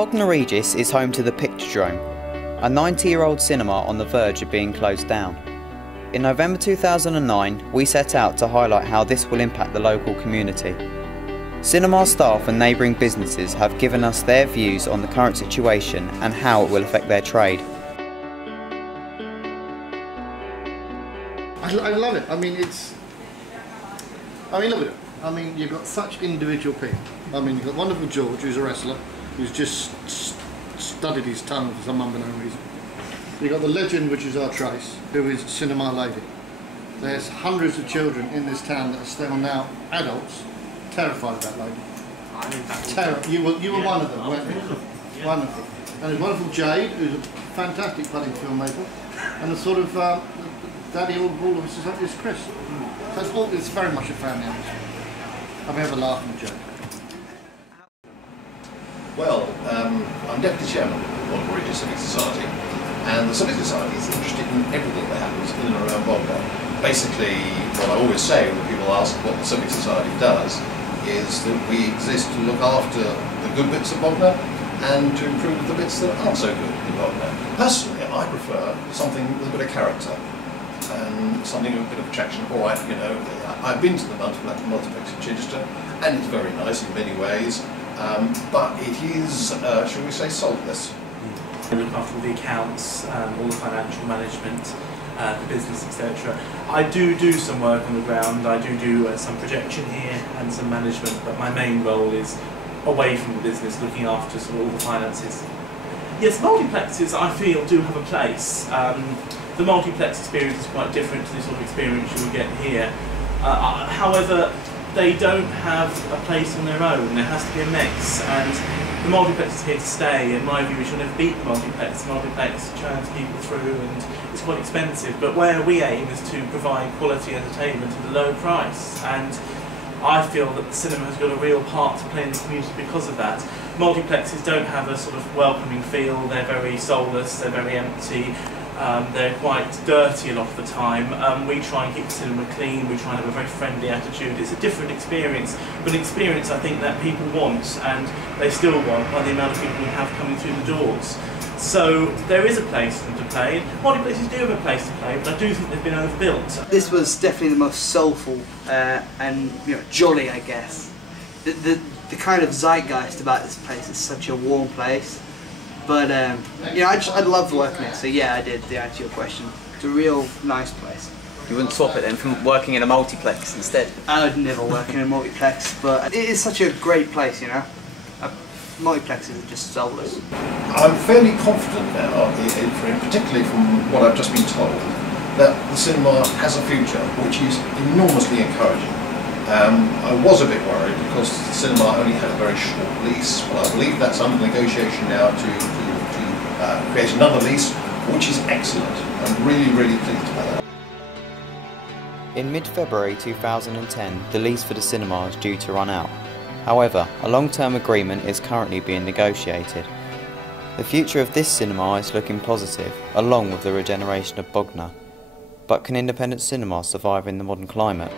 Bognor Regis is home to the Pictodrome, a 90-year-old cinema on the verge of being closed down. In November 2009, we set out to highlight how this will impact the local community. Cinema staff and neighbouring businesses have given us their views on the current situation and how it will affect their trade. I love it. I mean, look at it. I mean, you've got such individual people. I mean, you've got wonderful George, who's a wrestler, who's just studied his tongue for some unknown reason. You've got the legend, which is our Trace, who is Cinema Lady. There's hundreds of children in this town that are still now adults, terrified of that lady. You were one of them, weren't you? Wonderful. And there's wonderful Jade, who's a fantastic budding filmmaker, and the sort of daddy of all of us is Chris. So it's very much a family atmosphere. Have you ever laughed with Jade? Well, I'm Deputy Chairman of the Bognor Regis Civic Society, and the Civic Society is interested in everything that happens in and around Bognor. Basically, what I always say when people ask what the Civic Society does is that we exist to look after the good bits of Bognor and to improve the bits that aren't so good in Bognor. Personally, I prefer something with a bit of character and something with a bit of attraction. All right, you know, I've been to the multiplex in Chichester, and it's very nice in many ways. But it is, shall we say, soulless. I look after all the accounts, all the financial management, the business, etc. I do some work on the ground. I do some projection here and some management, but my main role is away from the business, looking after sort of all the finances. Yes, multiplexes I feel do have a place. The multiplex experience is quite different to the sort of experience you would get here. However, they don't have a place on their own. There has to be a mix, and the multiplex is here to stay. In my view, we should never beat the multiplex. The multiplex churns people through, and it's quite expensive. But where we aim is to provide quality entertainment at a low price, and I feel that the cinema has got a real part to play in the community because of that. Multiplexes don't have a sort of welcoming feel. They're very soulless. They're very empty. They're quite dirty a lot of the time. We try and keep the cinema clean, we try and have a very friendly attitude. It's a different experience, but an experience I think that people want, and they still want by the amount of people we have coming through the doors. So there is a place for them to play. Multiplexes do have a place to play, but I do think they've been overbuilt. This was definitely the most soulful and jolly, I guess. The kind of zeitgeist about this place is such a warm place. But I loved working it, so yeah, I did, to answer your question. It's a real nice place. You wouldn't swap it then from working in a multiplex instead? I would never work in a multiplex, but it is such a great place, you know. Multiplexes are just soulless. I'm fairly confident now, particularly from what I've just been told, that the cinema has a future which is enormously encouraging. I was a bit worried because the cinema only had a very short lease, but I believe that's under negotiation now to create another lease, which is excellent. I'm really, really pleased by that. In mid-February 2010, the lease for the cinema is due to run out. However, a long-term agreement is currently being negotiated. The future of this cinema is looking positive, along with the regeneration of Bognor. But can independent cinema survive in the modern climate?